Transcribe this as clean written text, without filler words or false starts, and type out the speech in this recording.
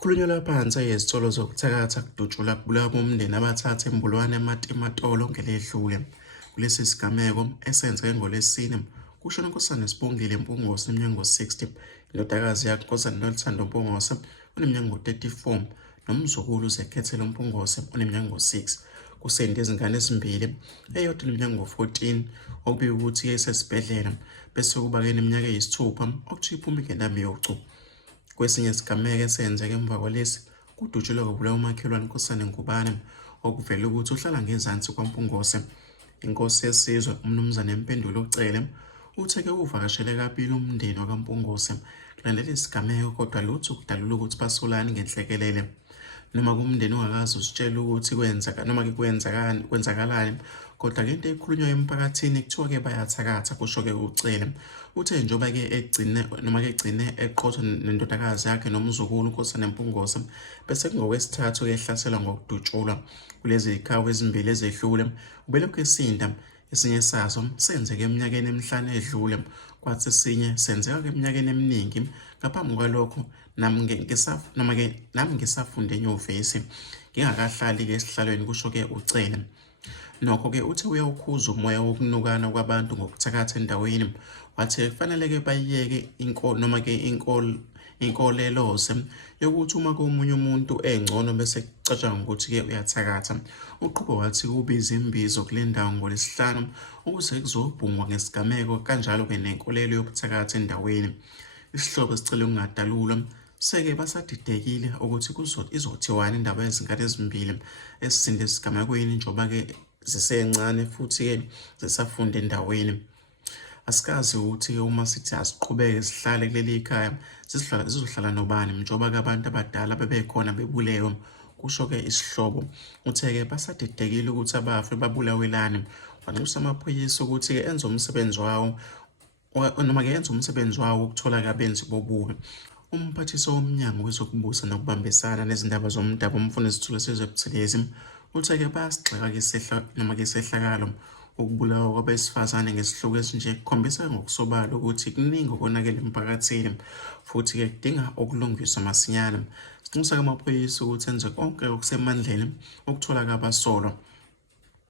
Khulunywa phansi yezitolo zokuthakatha kudutshulwa kubulawa bomndeni abathatha imbulwane ematolo ngeledlule. Kulesi sigameko esenzeke ngoLwesine kushona uNkosazana Sibongile Mpungose oneminyaka 60, indodakazi yakhe uNkosazana Noluthando Mpungose oneminyaka 34, nomzukulu uZekhethelo Mpungose oneminyaka 6. Kusende izingane ezimbili, eyodwa eneminyaka 14 okubika ukuthi isesibhedlela, bese kuba-ke neminyaka eyisithupha okuthiwa iphuma ingenamiyocu. Kwesinye isigameko esenzeke emva kwalesi kudutshulwa kubulawa umakhelwane uNkosazana Ngubane okuvela ukuthi uhlala ngezansi kwaMpungose. Inkosi yesizwe umnumzane Mpendulo Cele uthe-ke uvakashele kabili umndeni wakaMpungose kulandela isigameko, kodwa lutho kudalula ukuthi basolane ngenhlekelele. Noma kumndeni ungakazi usitshela ukuthi kwenzakalani, kodwa into ekhulunywa emphakathini kuthiwa-ke bayathakatha, kusho-ke uCele. Uthe njengoba-ke egcine eqotha nendodakazi yakhe nomzukulu uNkosazana Mpungose, bese ngokwesithathu-ke ehlaselwa ngokudutshulwa. Kulezi zikhawu ezimbili ezedlule ubelokhu esinda, esinye sazo senzeke eminyakeni emihlanu edlule, kwathi esinye senzeka eminyakeni eminingi. Ngaphambi kwalokho nami ngisafunda enyuvesi ngingakahlali-ke esihlalweni, kusho-ke uCele. Nokho-ke uthe uyawukhuza umoya wokunukana kwabantu ngokuthakatha endaweni. Wathi kufanele-ke bayiyeke inkolelose yokuthi uma komunye umuntu engcono bese kucatshangwa ukuthi-ke uyathakatha. Uqhube wathi kubiza imbizo kule ndawo ngoLwesihlanu ukuze kuzobhungwa ngesigameko, kanjalo-ke nenkolelo yokuthakatha endaweni. Isihlobo sicele ukungadalulwa, seke basadidekile ukuthi izothiwani indaba yezingane ezimbili esisinde esigamekweni njengoba-ke zisencane futhi-ke zisafunda endaweni. Asikazi ukuthi-ke uma sithi asiqhubeke sihlale kuleli khaya zizohlala nobani njengoba-ke abantu abadala bebekhona bebulewe, kusho-ke isihlobo. Uthe-ke basadidekile ukuthi abafe babulawelane. Wanxusa amaphoyisa ukuthi-ke enze umsebenzi wawo ukuthola abenzi bobubi. Umphathiswa womnyango wezokubusa nokubambisana nezindaba zomdabu umfundisi Thulo Buthelezi uthe-ke bayasigxeka isehlakalo ukubulawa kwabesifazane ngesihluku esinje kukhombisa ngokusobala ukuthi kuningi okonakele emphakathini, futhi-ke kudinga ukulungiswa masinyane. Sinxusa amaphoyisa ukuthi enze konke okusemandleni ukuthola abasolwa.